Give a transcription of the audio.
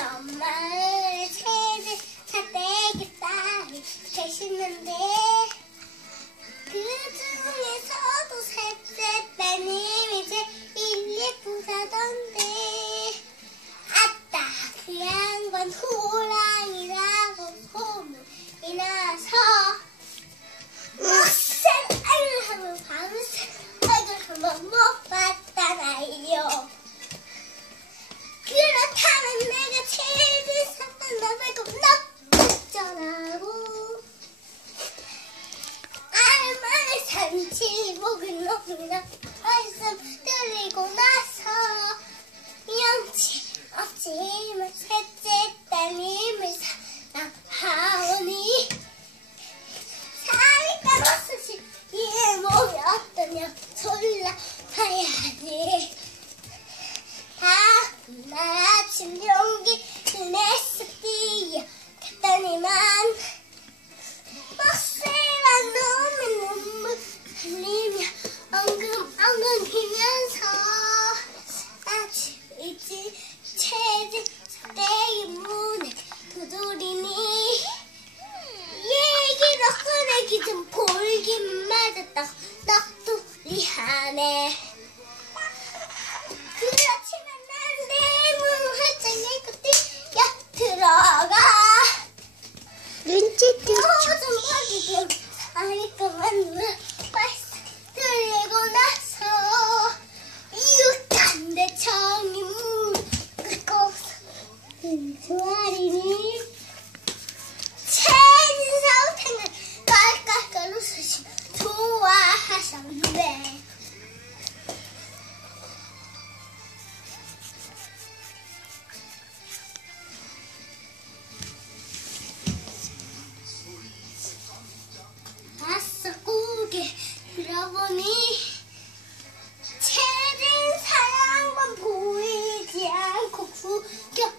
엄마를 새를 사대겠다. 되시는데 그 중에서도 셋째 따님이 제일 예쁘다던데. 아따 그양반 홀 행복은 없나 한숨 들리고 나서 염치 없지만 셋째 따님을 사 조아리니 세상 생각 깔깔깔 웃으시 좋아하셨네. 아싸 보니 제진 사랑만 보이지 않고 구겨